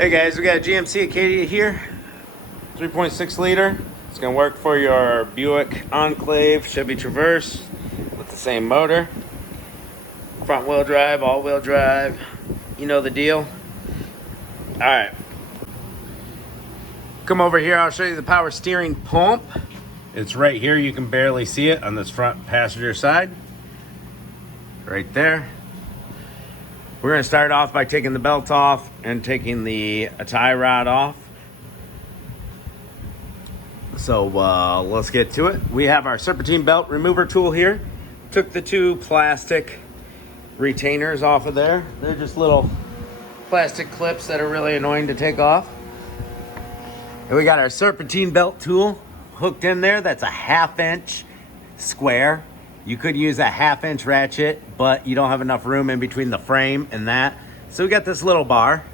Hey guys, we got a GMC Acadia here, 3.6 liter. It's gonna work for your Buick Enclave, Chevy Traverse with the same motor. Front wheel drive, all wheel drive, you know the deal. All right, come over here, I'll show you the power steering pump. It's right here, you can barely see it on this front passenger side. Right there. We're gonna start off by taking the belt off and taking the tie rod off. So let's get to it. We have our serpentine belt remover tool here. Took the two plastic retainers off of there. They're just little plastic clips that are really annoying to take off. And we got our serpentine belt tool hooked in there. That's a 1/2 inch square. You could use a 1/2 inch ratchet, but you don't have enough room in between the frame and that. So we got this little bar.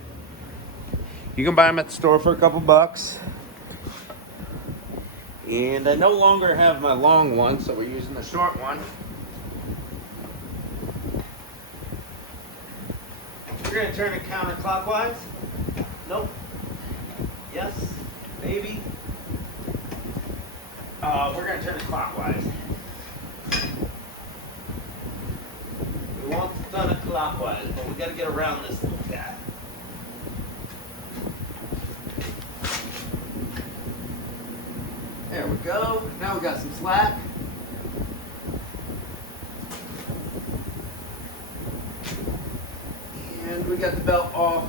You can buy them at the store for a couple bucks. And I no longer have my long one, so we're using the short one. We're gonna turn it counterclockwise. Nope. Yes. Maybe. We're gonna turn it clockwise. We want it done clockwise, but we gotta get around this little guy. There we go. Now we got some slack. And we got the belt off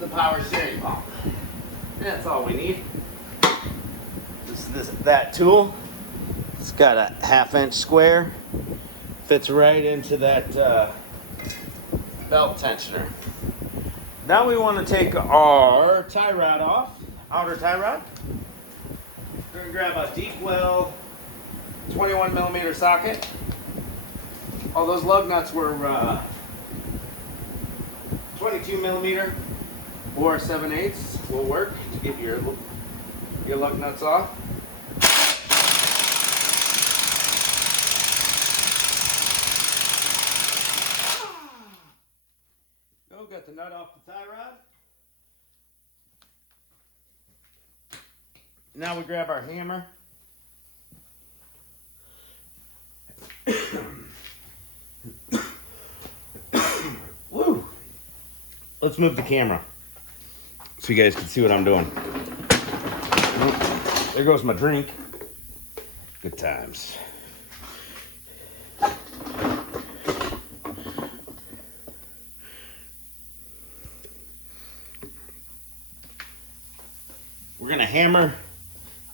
the power steering pump. And that's all we need. That tool. It's got a 1/2 inch square. Fits right into that belt tensioner. Now we want to take our tie rod off, outer tie rod. We're gonna grab a deep well 21 millimeter socket. All those lug nuts were 22 millimeter or 7/8 will work to get your lug nuts off. Go, got the nut off the tie rod. Now we grab our hammer. Woo! Let's move the camera so you guys can see what I'm doing. Oh, there goes my drink. Good times. We're gonna hammer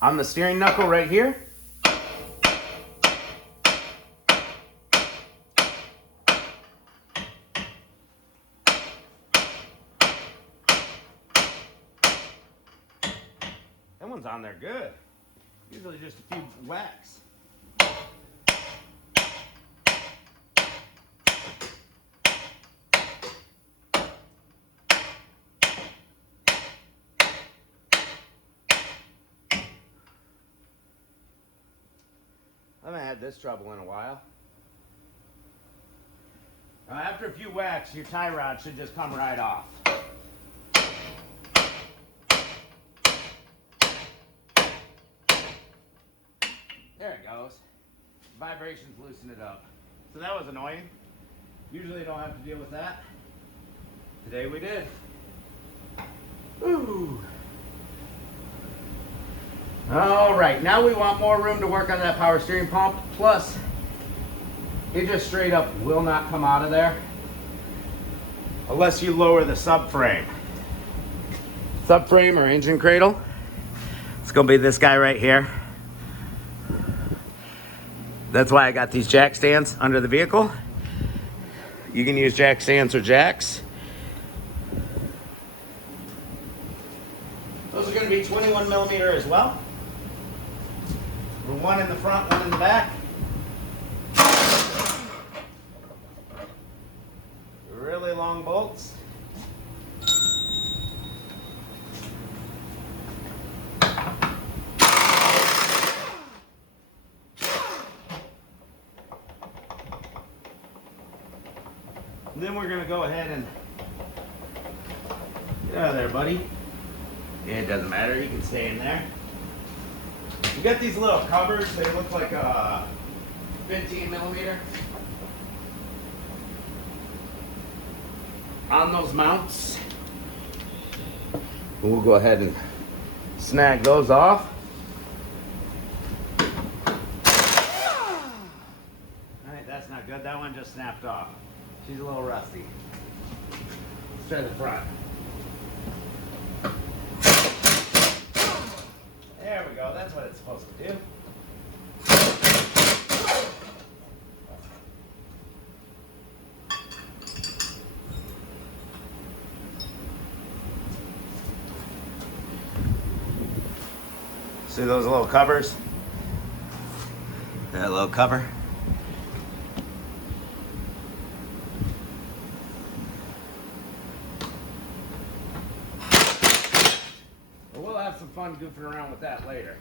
on the steering knuckle right here. That one's on there good. Usually just a few whacks. I haven't had this trouble in a while. After a few whacks, your tie rod should just come right off. There it goes. Vibrations loosen it up. So that was annoying. Usually don't have to deal with that. Today we did. Ooh. All right, now we want more room to work on that power steering pump. Plus, it just straight up will not come out of there unless you lower the subframe. Subframe or engine cradle. It's gonna be this guy right here. That's why I got these jack stands under the vehicle. You can use jack stands or jacks. Those are gonna be 21 millimeter as well. One in the front, one in the back. Really long bolts. And then we're going to go ahead and Yeah, there, buddy. It doesn't matter. You can stay in there. You got these little covers. They look like a 15 millimeter on those mounts. We'll go ahead and snag those off. Alright, that's not good. That one just snapped off. She's a little rusty. Let's try the front. There we go. That's what it's supposed to do. See those little covers? That little cover. Well, we'll have some fun goofing around with that later.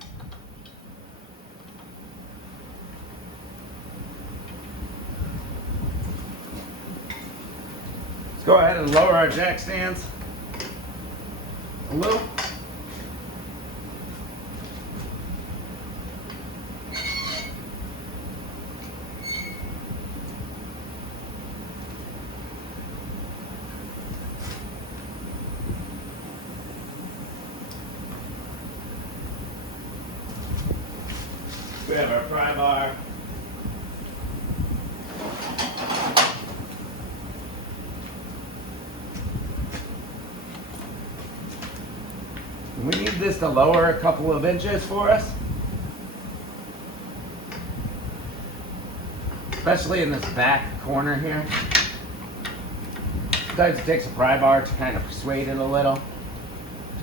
Let's go ahead and lower our jack stands a little. We have our pry bar. We need this to lower a couple of inches for us. Especially in this back corner here. Sometimes it takes a pry bar to kind of persuade it a little to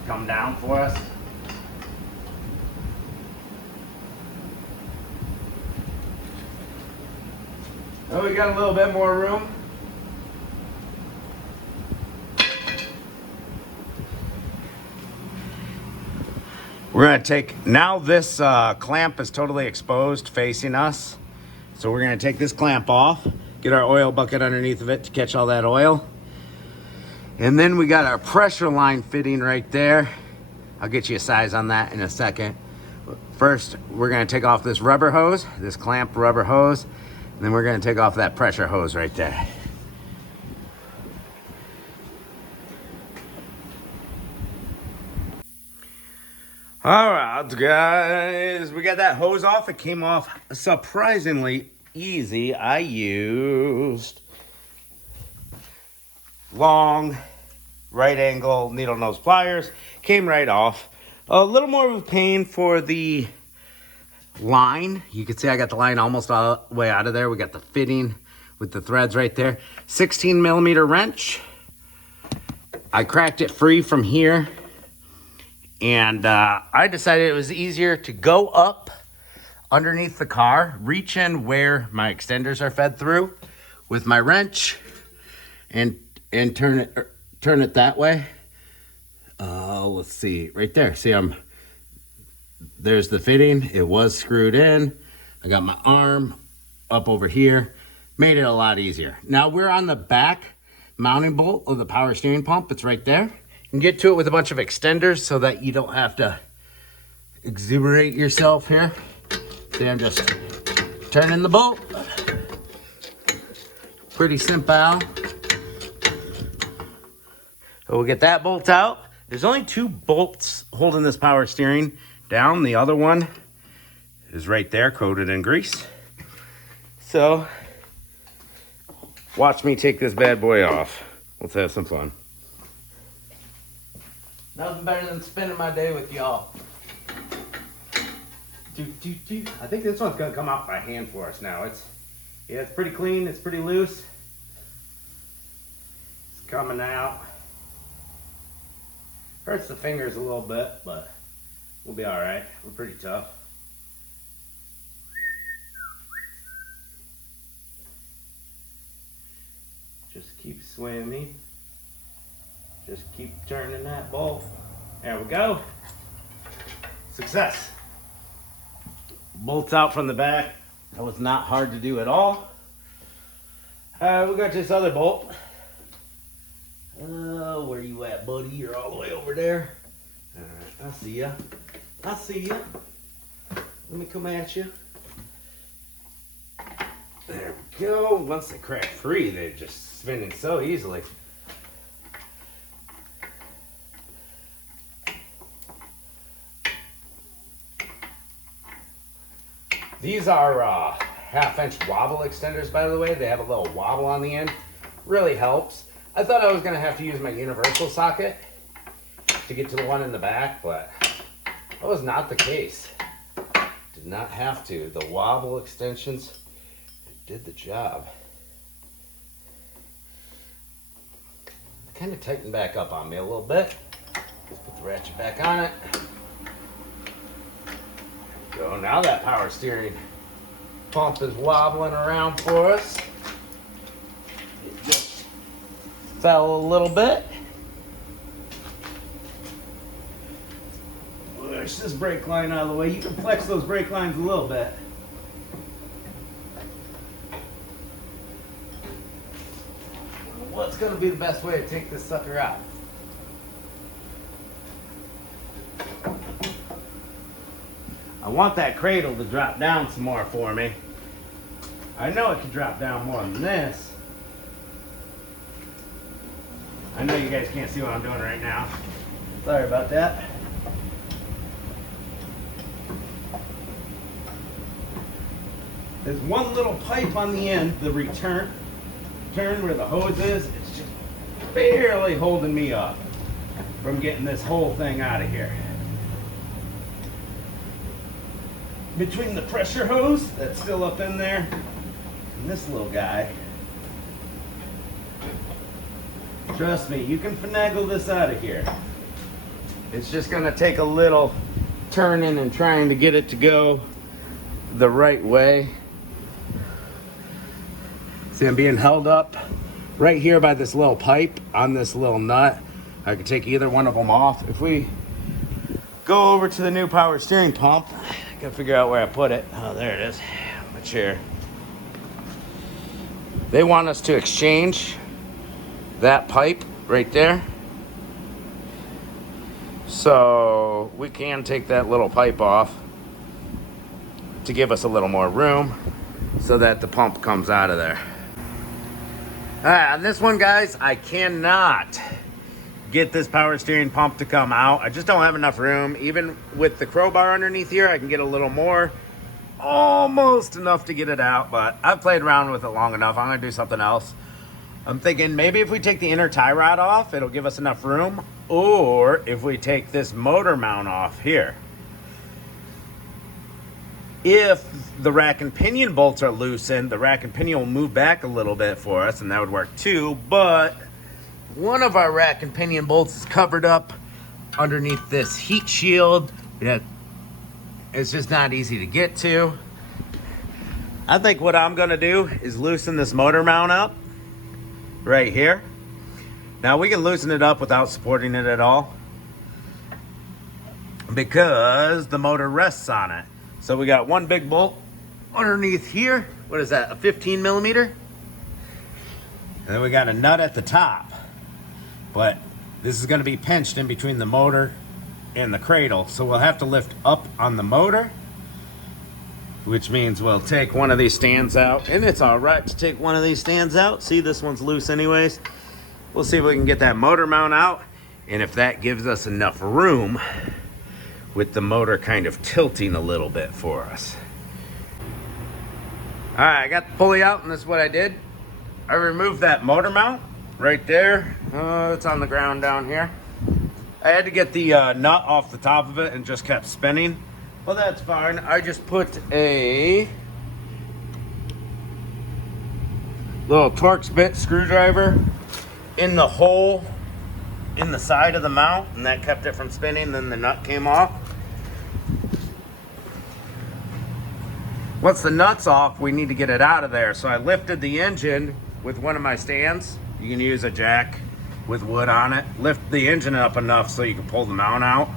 come down for us. Oh, we got a little bit more room. We're gonna take, now this clamp is totally exposed facing us. So we're gonna take this clamp off, get our oil bucket underneath of it to catch all that oil. And then we got our pressure line fitting right there. I'll get you a size on that in a second. First, we're gonna take off this rubber hose, this clamp rubber hose. And then we're going to take off that pressure hose right there. All right, guys, we got that hose off. It came off surprisingly easy. I used long right angle needle nose pliers. Came right off. A little more of a pain for the line. You can see I got the line almost all the way out of there. We got the fitting with the threads right there. 16 millimeter wrench. I cracked it free from here, and I decided it was easier to go up underneath the car, reach in where my extenders are fed through with my wrench, and turn it that way. Let's see, right there. See, there's the fitting. It was screwed in. I got my arm up over here. Made it a lot easier. Now we're on the back mounting bolt of the power steering pump. It's right there. You can get to it with a bunch of extenders so that you don't have to exuberate yourself here. See, I'm just turning the bolt. Pretty simple. So we'll get that bolt out. There's only 2 bolts holding this power steering down. The other one is right there, coated in grease. So watch me take this bad boy off. Let's have some fun. Nothing better than spending my day with y'all. I think this one's gonna come out by hand for us now. It's pretty clean, it's pretty loose. It's coming out. Hurts the fingers a little bit, but we'll be all right. We're pretty tough. Just keep swimming. Just keep turning that bolt. There we go. Success. Bolts out from the back. That was not hard to do at all. We got this other bolt. Where you at, that, buddy. You're all the way over there. All right, I see ya. I see ya. Let me come at you. There we go. Once they crack free, they're just spinning so easily. These are half-inch wobble extenders, by the way. They have a little wobble on the end. Really helps. I thought I was going to have to use my universal socket to get to the one in the back, but that was not the case. Did not have to. The wobble extensions did the job. Kind of tightened back up on me a little bit. Let's put the ratchet back on it. There we go. Now that power steering pump is wobbling around for us. It just fell a little bit. Push this brake line out of the way. You can flex those brake lines a little bit. What's going to be the best way to take this sucker out? I want that cradle to drop down some more for me. I know it can drop down more than this. I know you guys can't see what I'm doing right now. Sorry about that. There's one little pipe on the end, the return where the hose is. It's just barely holding me up from getting this whole thing out of here. Between the pressure hose that's still up in there and this little guy, trust me, you can finagle this out of here. It's just going to take a little turning and trying to get it to go the right way. See, I'm being held up right here by this little pipe on this little nut. I could take either one of them off. If we go over to the new power steering pump, I gotta figure out where I put it. Oh, there it is, my chair. They want us to exchange that pipe right there. So we can take that little pipe off to give us a little more room so that the pump comes out of there. All right, on this one, guys, I cannot get this power steering pump to come out. I just don't have enough room. Even with the crowbar underneath here, I can get a little more. Almost enough to get it out, but I've played around with it long enough. I'm gonna do something else. I'm thinking maybe if we take the inner tie rod off, it'll give us enough room. Or if we take this motor mount off here. If the rack and pinion bolts are loosened, the rack and pinion will move back a little bit for us, and that would work too. But one of our rack and pinion bolts is covered up underneath this heat shield. It's just not easy to get to. I think what I'm gonna do is loosen this motor mount up right here. Now we can loosen it up without supporting it at all because the motor rests on it. So we got one big bolt underneath here. What is that, a 15 millimeter? And then we got a nut at the top. But this is gonna be pinched in between the motor and the cradle. So we'll have to lift up on the motor, which means we'll take one of these stands out. And it's all right to take one of these stands out. See, this one's loose anyways. We'll see if we can get that motor mount out. And if that gives us enough room with the motor kind of tilting a little bit for us. All right, I got the pulley out, and this is what I did. I removed that motor mount right there. It's on the ground down here. I had to get the nut off the top of it and just kept spinning. Well, that's fine. I just put a little Torx bit screwdriver in the hole in the side of the mount, and that kept it from spinning. Then the nut came off. Once the nut's off, we need to get it out of there. So I lifted the engine with one of my stands. You can use a jack with wood on it. Lift the engine up enough so you can pull the mount out.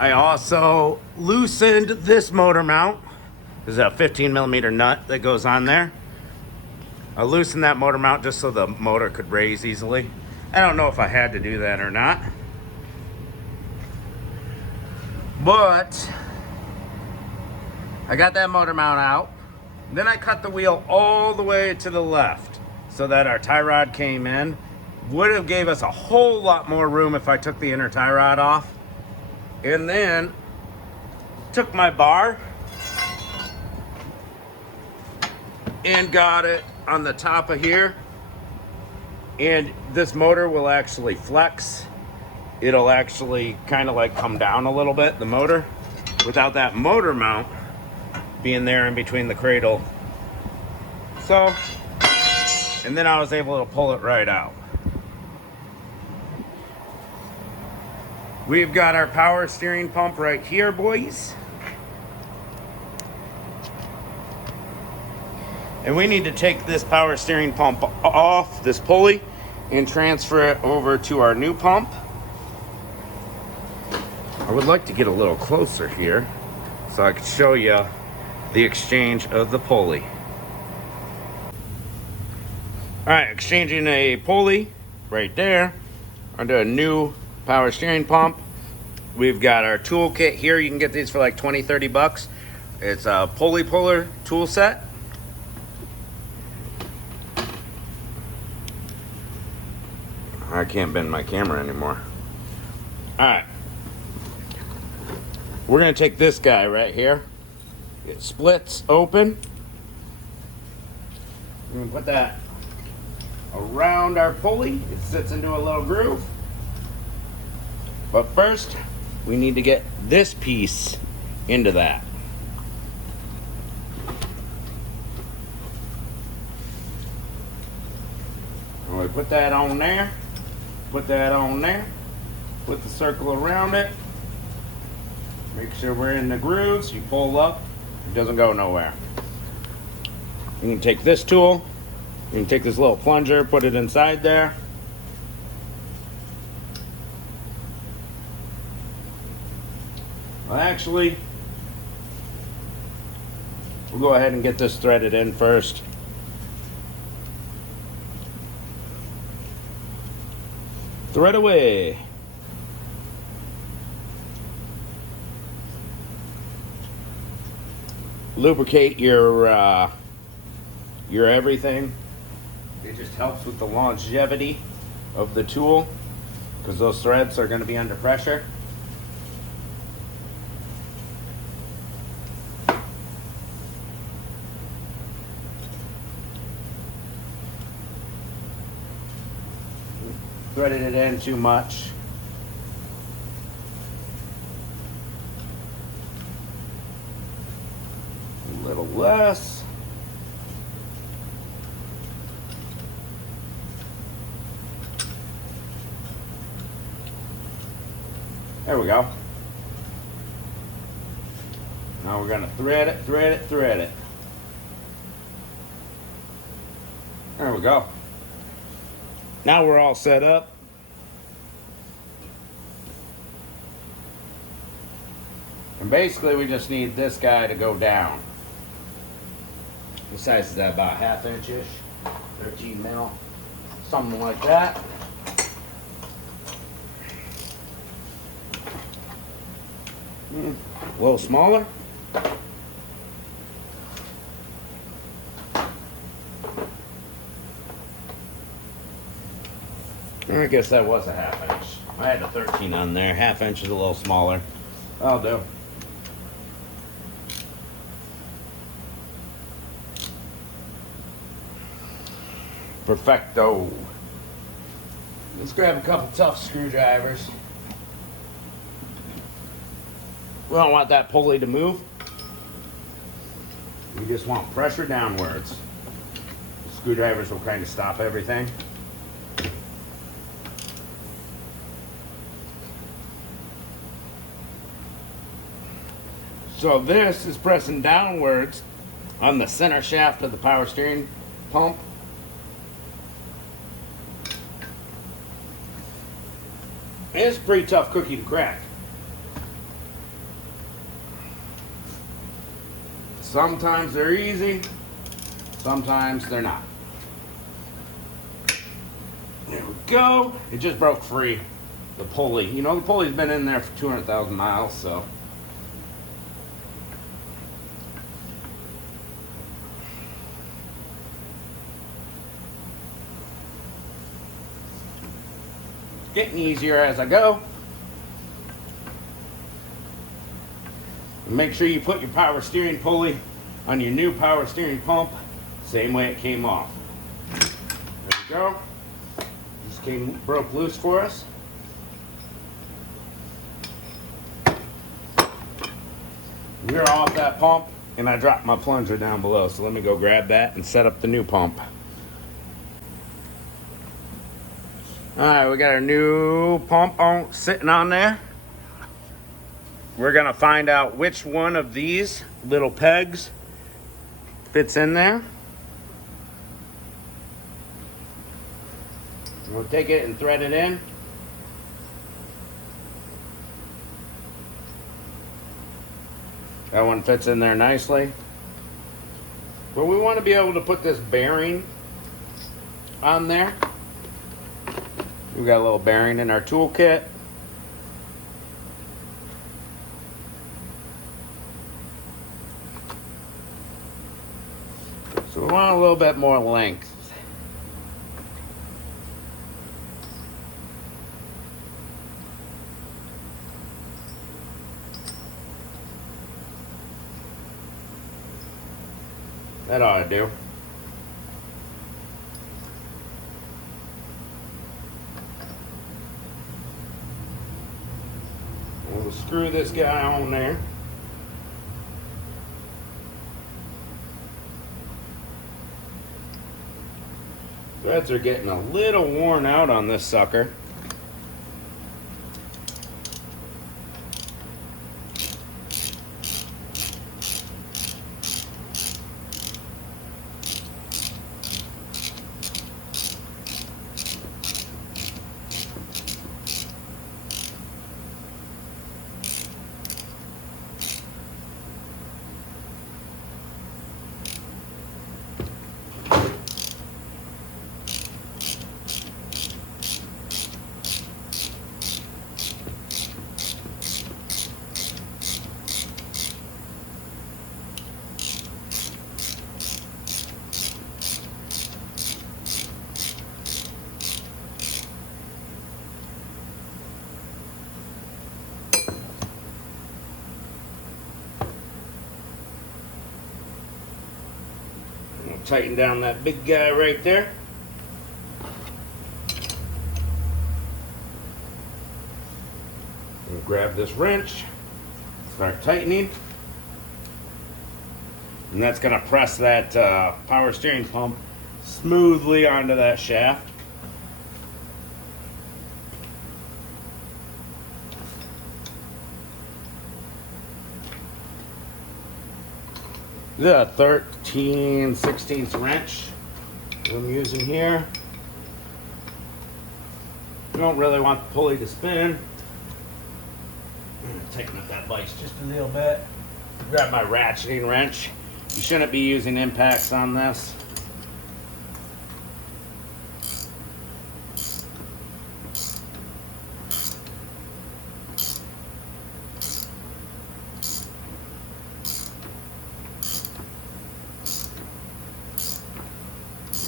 I also loosened this motor mount. There's a 15 millimeter nut that goes on there. I loosened that motor mount just so the motor could raise easily. I don't know if I had to do that or not. But I got that motor mount out. Then I cut the wheel all the way to the left so that our tie rod came in. Would have gave us a whole lot more room if I took the inner tie rod off. And then took my bar and got it on the top of here. And this motor will actually flex. It'll actually kind of like come down a little bit, the motor, without that motor mount being there in between the cradle. So, and then I was able to pull it right out. We've got our power steering pump right here, boys. And we need to take this power steering pump off this pulley and transfer it over to our new pump. I would like to get a little closer here so I could show you the exchange of the pulley. All right, exchanging a pulley right there onto a new power steering pump. We've got our tool kit here. You can get these for like 20, 30 bucks. It's a pulley puller tool set. I can't bend my camera anymore. All right. We're gonna take this guy right here. It splits open. We're gonna put that around our pulley. It sits into a little groove. But first, we need to get this piece into that. And we put that on there. Put that on there. Put the circle around it. Make sure we're in the grooves. You pull up, it doesn't go nowhere. You can take this tool, you can take this little plunger, put it inside there. Well, actually, we'll go ahead and get this threaded in first. Thread away. Lubricate your everything. It just helps with the longevity of the tool because those threads are going to be under pressure. Threaded it in too much. A little less. There we go. Now we're going to thread it, thread it, thread it. There we go. Now we're all set up. And basically we just need this guy to go down. What size is that? About 1/2 inch-ish? 13 mil. Something like that. A little smaller. I guess that was a 1/2 inch. I had a 13 on there. 1/2 inch is a little smaller. I'll do. Perfecto. Let's grab a couple tough screwdrivers. We don't want that pulley to move. We just want pressure downwards. The screwdrivers will kind of stop everything. So this is pressing downwards on the center shaft of the power steering pump. And it's a pretty tough cookie to crack. Sometimes they're easy, sometimes they're not. There we go. go. It just broke free. The pulley. You know, the pulley's been in there for 200,000 miles, so. It's getting easier as I go. And make sure you put your power steering pulley on your new power steering pump, same way it came off. There we go. Just broke loose for us. We're off that pump, and I dropped my plunger down below, so let me go grab that and set up the new pump. Alright, we got our new pump sitting on there. We're gonna find out which one of these little pegs fits in there. We'll take it and thread it in. That one fits in there nicely. But we want to be able to put this bearing on there. We got a little bearing in our toolkit. So we want a little bit more length. That ought to do. We'll screw this guy on there. Threads are getting a little worn out on this sucker. Tighten down that big guy right there. We'll grab this wrench, start tightening, and that's going to press that power steering pump smoothly onto that shaft. The 13/16 wrench I'm using here. You don't really want the pulley to spin. I'm gonna tighten up that vise just a little bit. Grab my ratcheting wrench. You shouldn't be using impacts on this.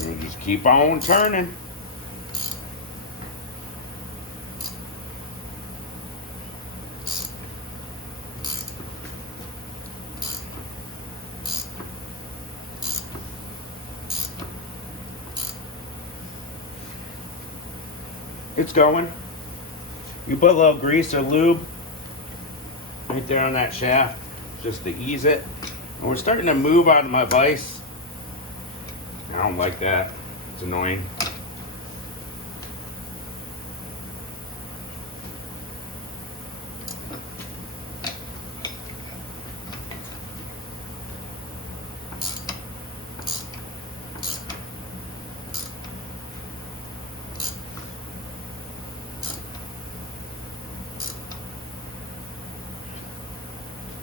And just keep on turning. It's going. You put a little grease or lube right there on that shaft just to ease it. And we're starting to move out of my vise. I don't like that. It's annoying.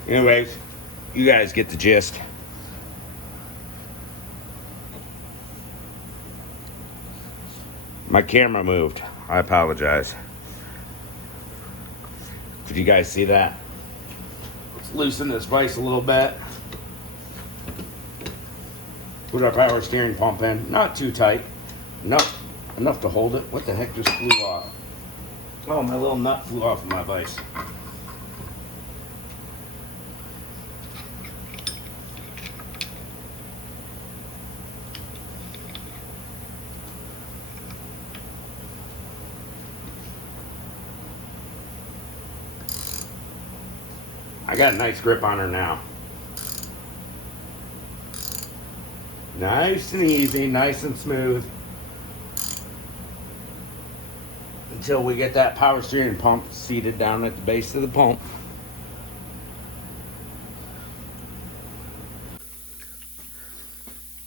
Anyways, you guys get the gist. My camera moved. I apologize. Did you guys see that? Let's loosen this vise a little bit. Put our power steering pump in. Not too tight. Enough to hold it. What the heck just flew off? Oh, my little nut flew off of my vise. I got a nice grip on her now. Nice and easy, nice and smooth. Until we get that power steering pump seated down at the base of the pump.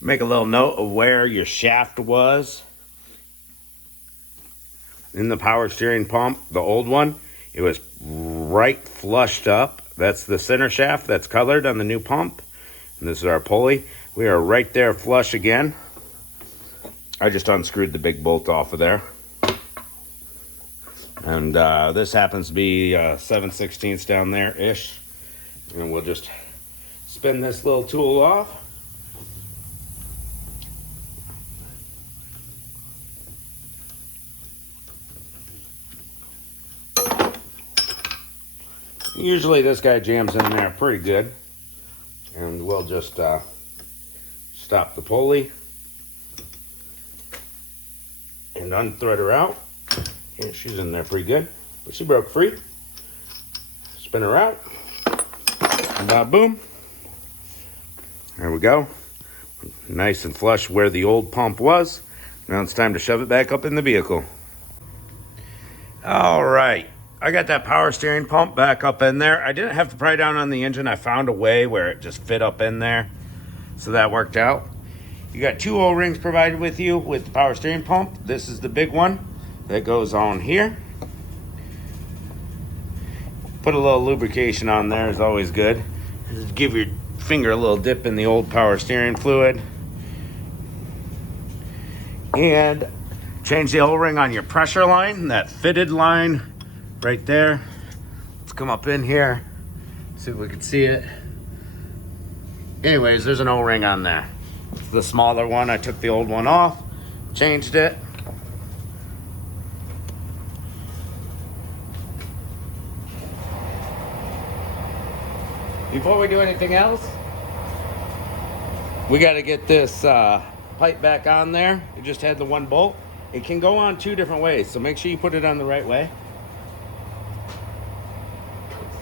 Make a little note of where your shaft was in the power steering pump. The old one, it was right flushed up. That's the center shaft that's colored on the new pump. And this is our pulley. We are right there flush again. I just unscrewed the big bolt off of there. And this happens to be 7/16 down there-ish. And we'll just spin this little tool off. Usually this guy jams in there pretty good. And we'll just stop the pulley and unthread her out. Yeah, she's in there pretty good, but she broke free. Spin her out. And boom. There we go. Nice and flush where the old pump was. Now it's time to shove it back up in the vehicle. All right. I got that power steering pump back up in there. I didn't have to pry down on the engine. I found a way where it just fit up in there. So that worked out. You got 2 O-rings provided with you with the power steering pump. This is the big one that goes on here. Put a little lubrication on there is always good. Just give your finger a little dip in the old power steering fluid. And change the O-ring on your pressure line, that fitted line right there. Let's come up in here, see if we can see it. Anyways, there's an O-ring on there. It's the smaller one. I took the old one off, changed it. Before we do anything else, we got to get this pipe back on there. It just had the 1 bolt. It can go on 2 different ways, so make sure you put it on the right way.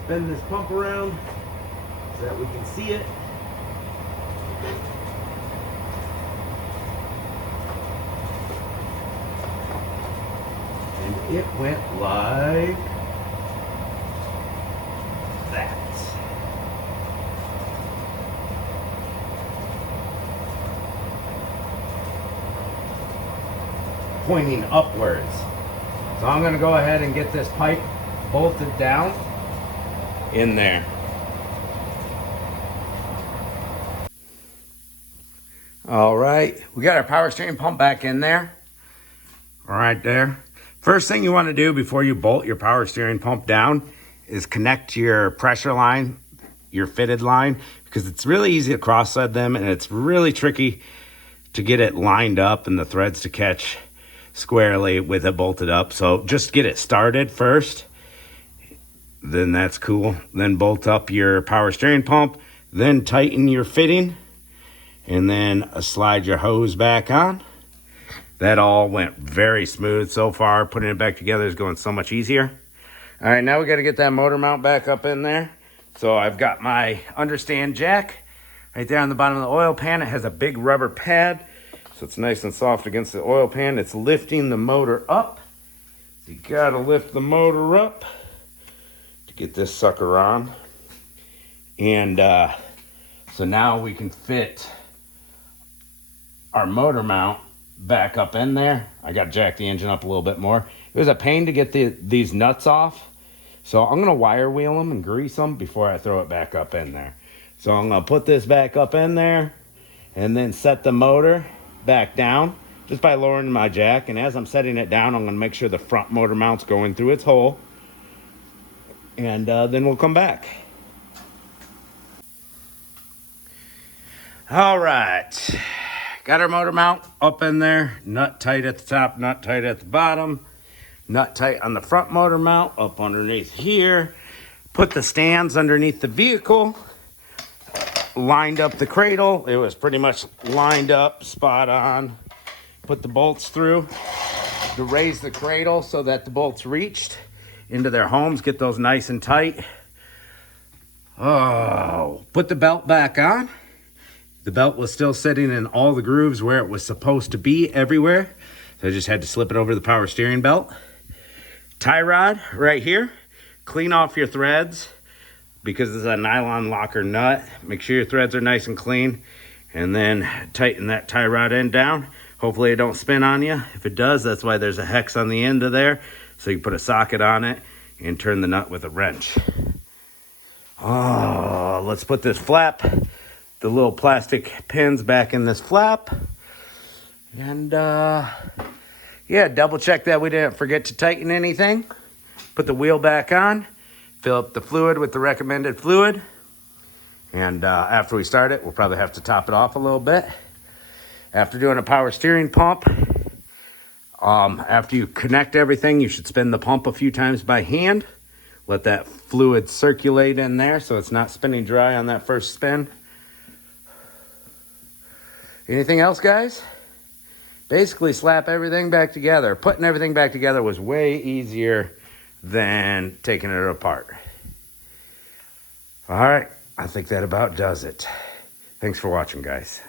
Spin this pump around so that we can see it. And it went like that. Pointing upwards. So I'm going to go ahead and get this pipe bolted down in there. All right, we got our power steering pump back in there. Right there. First thing you want to do before you bolt your power steering pump down is connect your pressure line, your fitted line, because it's really easy to cross thread them and it's really tricky to get it lined up and the threads to catch squarely with it bolted up. So just get it started first. Then that's cool. Then bolt up your power steering pump, then tighten your fitting, and then slide your hose back on. That all went very smooth so far. Putting it back together is going so much easier. All right, now we got to get that motor mount back up in there. So I've got my understand jack right there on the bottom of the oil pan. It has a big rubber pad, so it's nice and soft against the oil pan. It's lifting the motor up. So you got to lift the motor up to get this sucker on. And so now we can fit our motor mount back up in there. I got to jack the engine up a little bit more. It was a pain to get these nuts off. So I'm going to wire wheel them and grease them before I throw it back up in there. So I'm going to put this back up in there and then set the motor back down just by lowering my jack. And as I'm setting it down, I'm going to make sure the front motor mount's going through its hole. And then we'll come back. All right. Got our motor mount up in there. Nut tight at the top, nut tight at the bottom. Nut tight on the front motor mount, up underneath here. Put the stands underneath the vehicle. Lined up the cradle. It was pretty much lined up, spot on. Put the bolts through to raise the cradle so that the bolts reached into their homes. Get those nice and tight. Oh, put the belt back on. The belt was still sitting in all the grooves where it was supposed to be everywhere. So I just had to slip it over the power steering belt. Tie rod right here. Clean off your threads because it's a nylon locker nut. Make sure your threads are nice and clean. And then tighten that tie rod end down. Hopefully it don't spin on you. If it does, that's why there's a hex on the end of there. So you put a socket on it and turn the nut with a wrench. Oh, let's put this flap, the little plastic pins back in this flap. And yeah, double check that we didn't forget to tighten anything. Put the wheel back on. Fill up the fluid with the recommended fluid. And after we start it, we'll probably have to top it off a little bit. After doing a power steering pump, after you connect everything, you should spin the pump a few times by hand. Let that fluid circulate in there so it's not spinning dry on that first spin. Anything else, guys? Basically slap everything back together. Putting everything back together was way easier than taking it apart. All right, I think that about does it. Thanks for watching, guys.